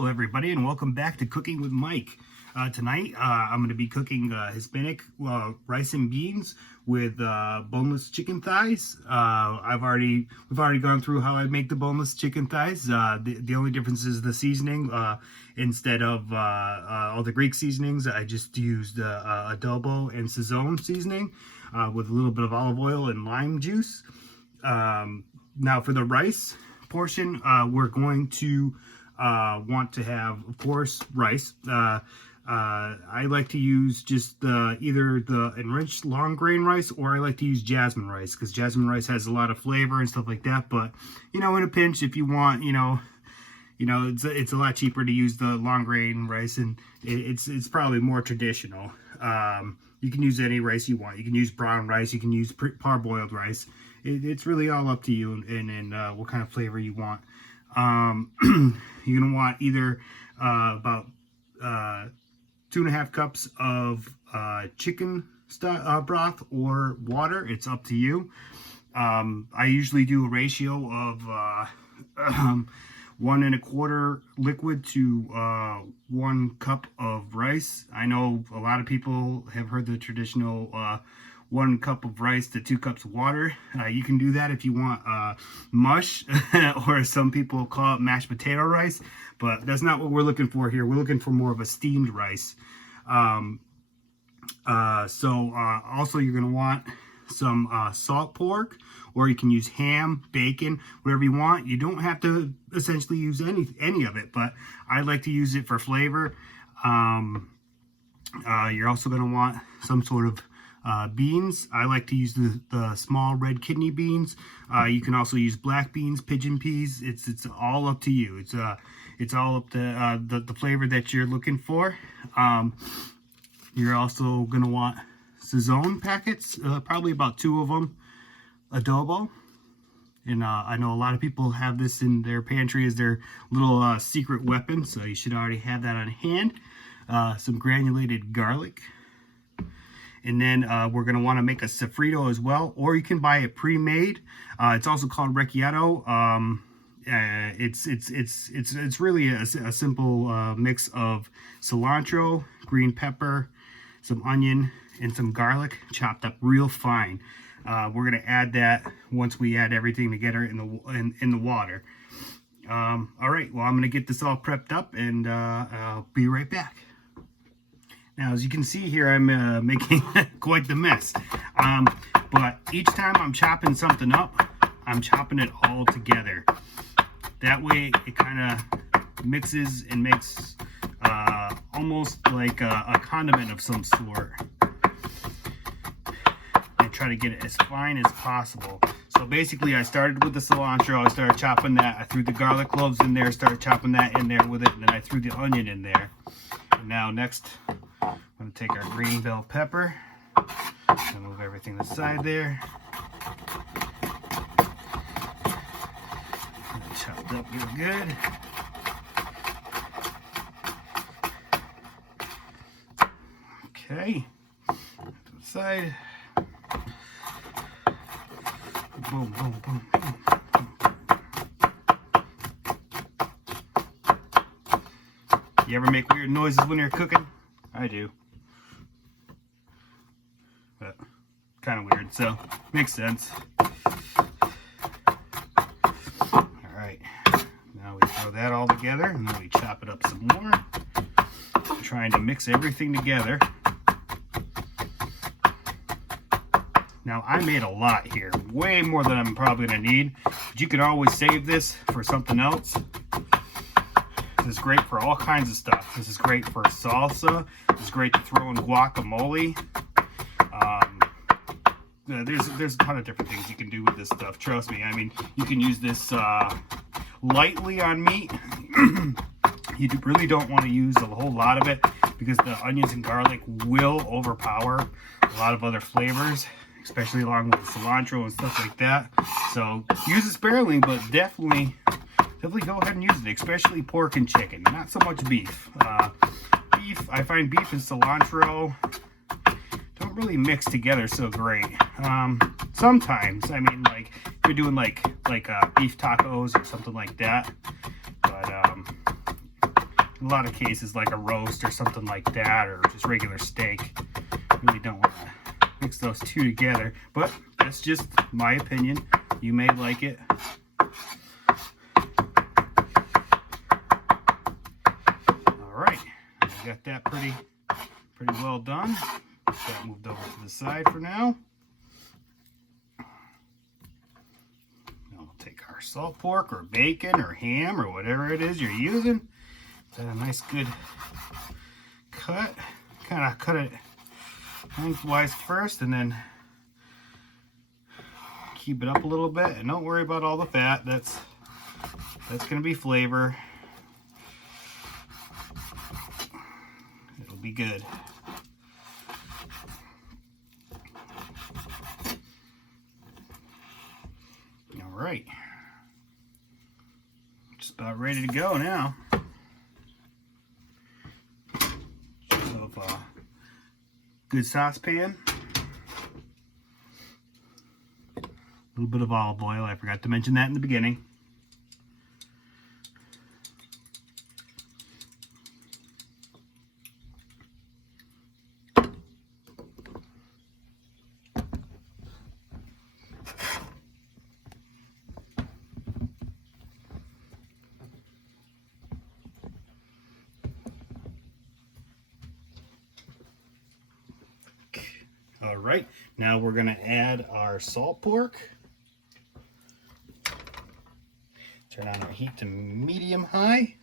Hello everybody and welcome back to Cooking with Mike. Tonight I'm going to be cooking Hispanic rice and beans with boneless chicken thighs. We've already gone through how I make the boneless chicken thighs. The only difference is the seasoning. Instead of all the Greek seasonings, I just used adobo and sazon seasoning with a little bit of olive oil and lime juice. Now for the rice portion, we're going to want to have, of course, rice. I like to use just either the enriched long grain rice, or I like to use jasmine rice because jasmine rice has a lot of flavor and stuff like that. But in a pinch, if you want, it's a lot cheaper to use the long grain rice, and it's probably more traditional. You can use any rice you want. You can use brown rice. You can use parboiled rice. It's really all up to you and what kind of flavor you want. You're gonna want either about 2.5 cups of chicken broth or water. It's up to you. I usually do a ratio of 1 1/4 liquid to 1 cup of rice. I know a lot of people have heard the traditional 1 cup of rice to 2 cups of water. You can do that if you want mush, or some people call it mashed potato rice, but that's not what we're looking for here. We're looking for more of a steamed rice. Also you're going to want some salt pork, or you can use ham, bacon, whatever you want. You don't have to essentially use any of it, but I like to use it for flavor. You're also going to want some sort of beans. I like to use the small red kidney beans. You can also use black beans, pigeon peas. It's all up to you. It's all up to the flavor that you're looking for. You're also gonna want sazon packets, probably about 2 of them. Adobo, and I know a lot of people have this in their pantry as their little secret weapon, so you should already have that on hand. Some granulated garlic. And then we're going to want to make a sofrito as well, or you can buy it pre-made. It's also called recchiato. It's really a simple mix of cilantro, green pepper, some onion, and some garlic chopped up real fine. We're going to add that once we add everything together in the water. All right, well, I'm going to get this all prepped up, and I'll be right back. Now, as you can see here, I'm making quite the mess. But each time I'm chopping something up, I'm chopping it all together. That way, it kind of mixes and makes almost like a condiment of some sort. I try to get it as fine as possible. So basically, I started with the cilantro. I started chopping that. I threw the garlic cloves in there, started chopping that in there with it, and then I threw the onion in there. And now next, I'm going to take our green bell pepper and move everything aside there. Chopped up real good. Okay, to the side. Boom, boom, boom, boom. You ever make weird noises when you're cooking? I do. But kind of weird, so makes sense. Alright, now we throw that all together, and then we chop it up some more. I'm trying to mix everything together. Now, I made a lot here, way more than I'm probably going to need, but you can always save this for something else. This is great for all kinds of stuff. This is great for salsa. This is great to throw in guacamole. There's a ton of different things you can do with this stuff. Trust me. I mean, you can use this lightly on meat. You really don't want to use a whole lot of it because the onions and garlic will overpower a lot of other flavors, especially along with cilantro and stuff like that. So use it sparingly, but definitely go ahead and use it, especially pork and chicken, not so much beef. Beef, I find beef and cilantro don't really mix together so great. Sometimes, I mean, like if you're doing like beef tacos or something like that, but a lot of cases, like a roast or something like that, or just regular steak. Really don't want to mix those two together, but that's just my opinion. You may like it. All right, I got that pretty well done. Get that moved over to the side for now. Now we'll take our salt pork or bacon or ham or whatever it is you're using. Got a nice good cut. Kind of cut it lengthwise first, and then keep it up a little bit. And don't worry about all the fat. That's going to be flavor. It'll be good. All right. Just about ready to go now. Good saucepan. A little bit of olive oil. I forgot to mention that in the beginning. All right, now we're going to add our salt pork. Turn on our heat to medium high.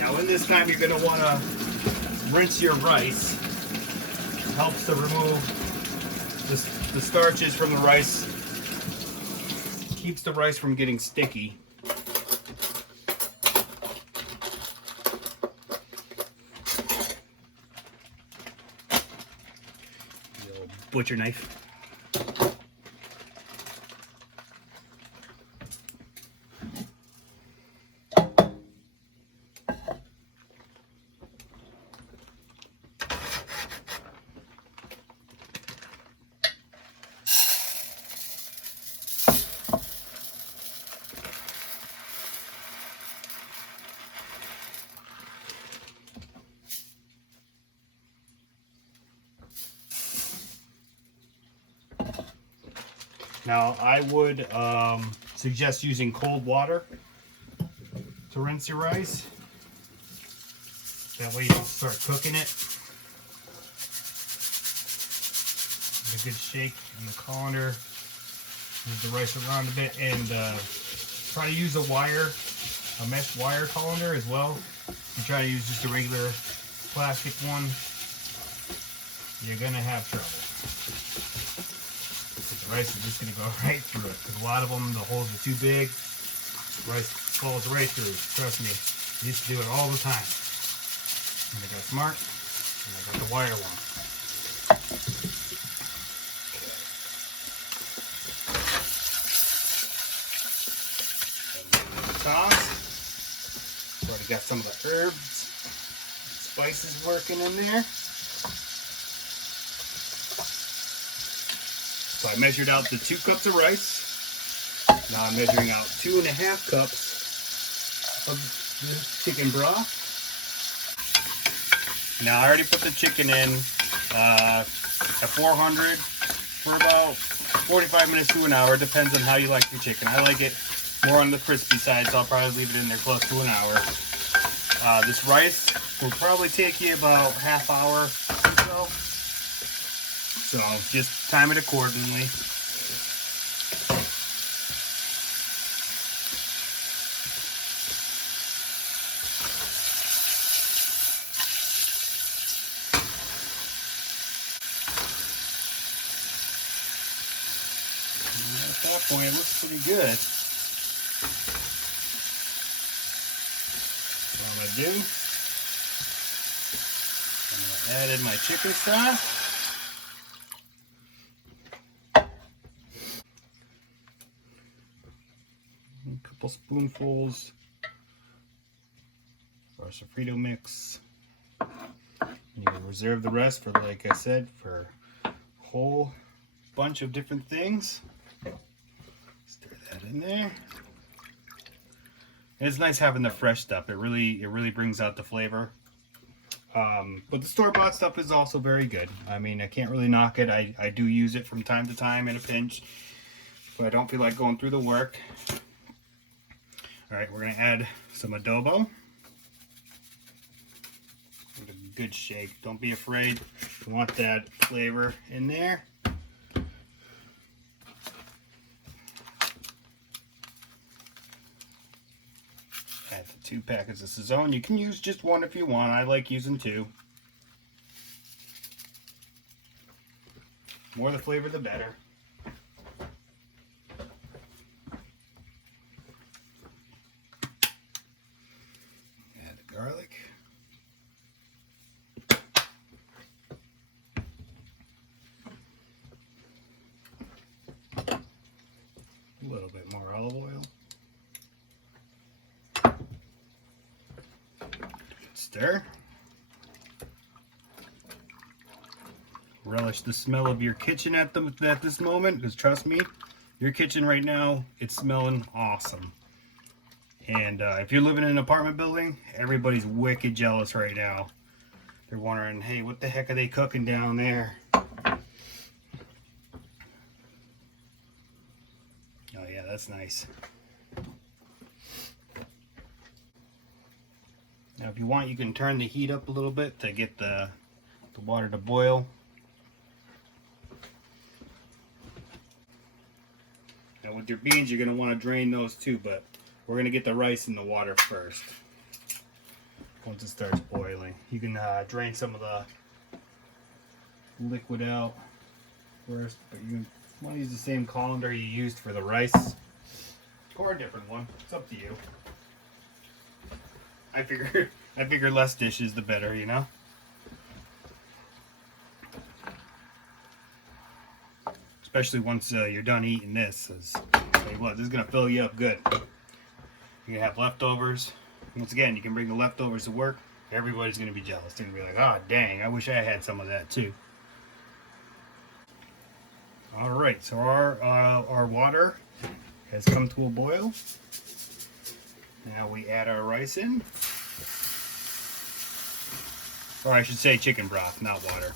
Now in this time you're going to want to rinse your rice. It helps to remove the starches from the rice. Keeps the rice from getting sticky. The old butcher knife. Now, I would suggest using cold water to rinse your rice. That way you don't start cooking it. Give a good shake in the colander. Move the rice around a bit, and try to use a mesh wire colander as well. If you try to use just a regular plastic one, you're gonna have trouble. The rice is just going to go right through it, because a lot of them, the holes are too big. Rice falls right through. Trust me, I used to do it all the time. And I got smart, and I got the wire one. Toss. Already got some of the herbs, spices working in there. So I measured out the 2 cups of rice. Now I'm measuring out 2.5 cups of the chicken broth. Now I already put the chicken in at 400 for about 45 minutes to an hour. Depends on how you like your chicken. I like it more on the crispy side, so I'll probably leave it in there close to an hour. This rice will probably take you about half hour or so. So just time it accordingly. And at that point, it looks pretty good. What I'm gonna do, I'm gonna add in my chicken stock. A couple spoonfuls of our sofrito mix. You can reserve the rest for, like I said, for a whole bunch of different things. Stir that in there. And it's nice having the fresh stuff. It really brings out the flavor. But the store-bought stuff is also very good. I mean, I can't really knock it. I do use it from time to time in a pinch, but I don't feel like going through the work. All right, we're gonna add some adobo. Give it a good shake. Don't be afraid. You want that flavor in there. Add the 2 packets of Sazone. You can use just 1 if you want. I like using 2. More the flavor, the better. Add the garlic. A little bit more olive oil. Stir. Relish the smell of your kitchen at this moment, because trust me, your kitchen right now, it's smelling awesome. And if you're living in an apartment building, everybody's wicked jealous right now. They're wondering, hey, what the heck are they cooking down there? Oh yeah, that's nice. Now if you want, you can turn the heat up a little bit to get the water to boil. Now with your beans, you're going to want to drain those too, but we're going to get the rice in the water first. Once it starts boiling, you can drain some of the liquid out first, but you want to use the same colander you used for the rice, or a different one. It's up to you. I figure less dishes the better, you know. Especially once you're done eating this. Tell you what, this is gonna fill you up good. You can have leftovers. Once again, you can bring the leftovers to work. Everybody's gonna be jealous. They're gonna be like, "Oh, dang! I wish I had some of that too." All right, so our water has come to a boil. Now we add our rice in. Or I should say chicken broth, not water.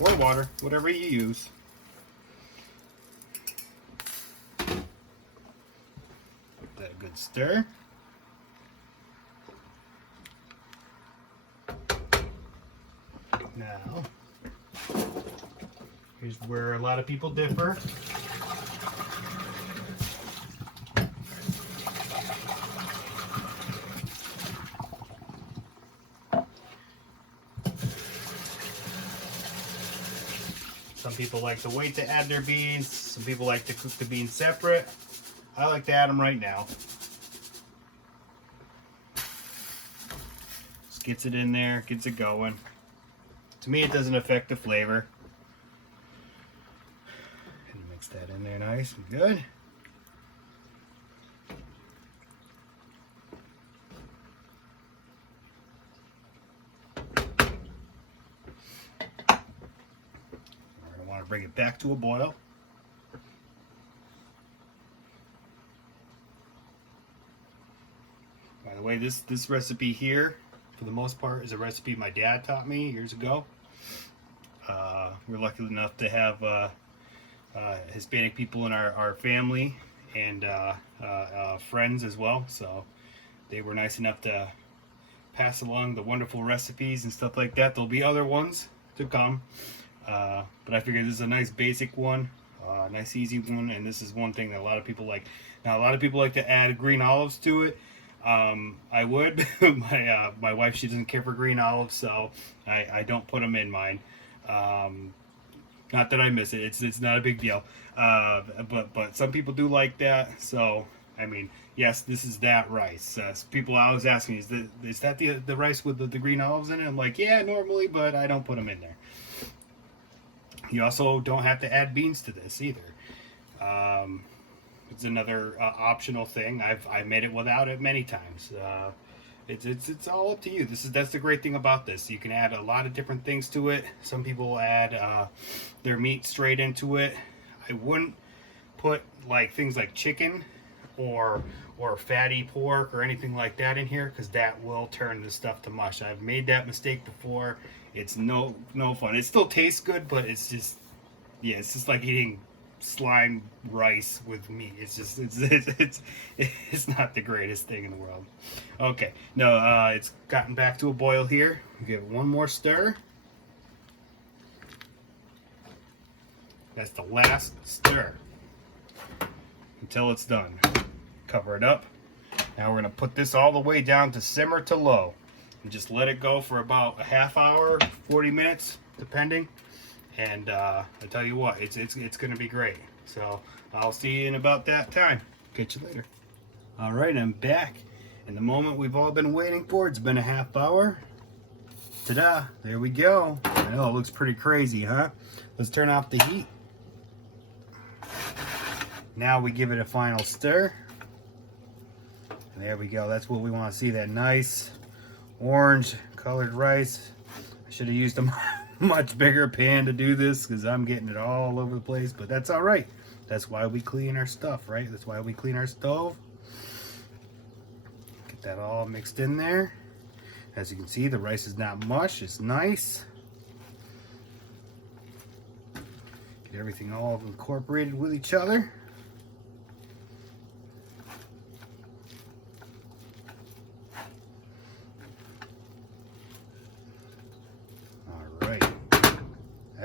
Or water, whatever you use. Give that a good stir. Now, here's where a lot of people differ. Some people like to wait to add their beans. Some people like to cook the beans separate. I like to add them right now. Just gets it in there, gets it going. To me, it doesn't affect the flavor. And mix that in there nice and good. Bring it back to a boil. By the way, this recipe here, for the most part, is a recipe my dad taught me years ago. We're lucky enough to have Hispanic people in our family and friends as well, so they were nice enough to pass along the wonderful recipes and stuff like that. There'll be other ones to come. But I figured this is a nice basic one, nice easy one, and this is one thing that a lot of people like. Now, a lot of people like to add green olives to it. I would. My wife, she doesn't care for green olives, so I don't put them in mine. Not that I miss it. It's not a big deal. But some people do like that. So I mean, yes, this is that rice. People always ask me, is that the rice with the green olives in it? I'm like, yeah, normally, but I don't put them in there. You also don't have to add beans to this either. It's another optional thing. I've made it without it many times. It's all up to you. That's the great thing about this. You can add a lot of different things to it. Some people add their meat straight into it. I wouldn't put like things like chicken or fatty pork or anything like that in here, because that will turn the stuff to mush. I've made that mistake before. It's no fun. It still tastes good, but it's just, yeah, it's just like eating slime rice with meat. It's not the greatest thing in the world. Okay, no, it's gotten back to a boil here. Give it one more stir. That's the last stir until it's done. Cover it up. Now we're going to put this all the way down to simmer to low and just let it go for about a half hour, 40 minutes, depending. And I tell you what, it's going to be great. So I'll see you in about that time. Catch you later. All right, I'm back. And the moment we've all been waiting for, it's been a half hour. Ta-da, there we go. I know, it looks pretty crazy, huh? Let's turn off the heat. Now we give it a final stir. And there we go. That's what we want to see, that nice orange colored rice. I should have used a much bigger pan to do this, because I'm getting it all over the place, but that's all right. That's why we clean our stuff, right? That's why we clean our stove. Get that all mixed in there. As you can see, the rice is not mush. It's nice. Get everything all incorporated with each other.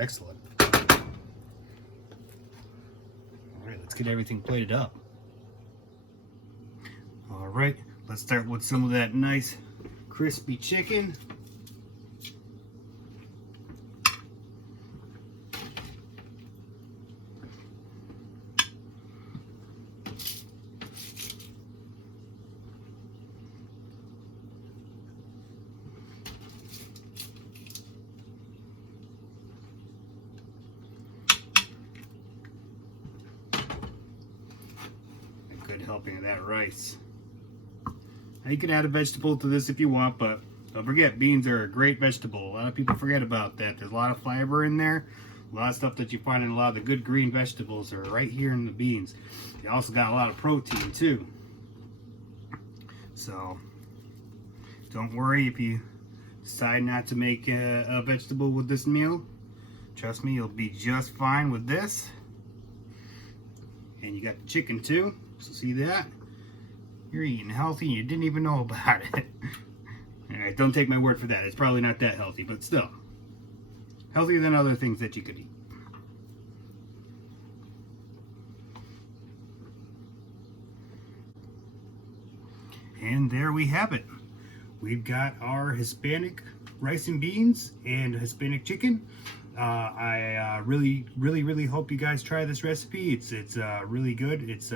Excellent. All right, let's get everything plated up. All right, let's start with some of that nice crispy chicken. Good helping of that rice. Now you can add a vegetable to this if you want, but don't forget, beans are a great vegetable. A lot of people forget about that. There's a lot of fiber in there. A lot of stuff that you find in a lot of the good green vegetables are right here in the beans. They also got a lot of protein too. So don't worry if you decide not to make a vegetable with this meal. Trust me, you'll be just fine with this. And you got the chicken too. So see that? You're eating healthy and you didn't even know about it. Alright, don't take my word for that. It's probably not that healthy, but still. Healthier than other things that you could eat. And there we have it. We've got our Hispanic rice and beans and Hispanic chicken. I really hope you guys try this recipe. It's really good. It's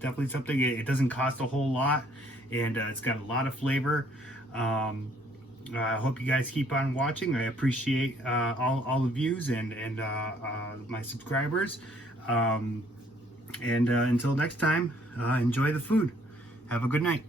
definitely something. It doesn't cost a whole lot, and it's got a lot of flavor. I hope you guys keep on watching. I appreciate all the views and my subscribers. And until next time, enjoy the food. Have a good night.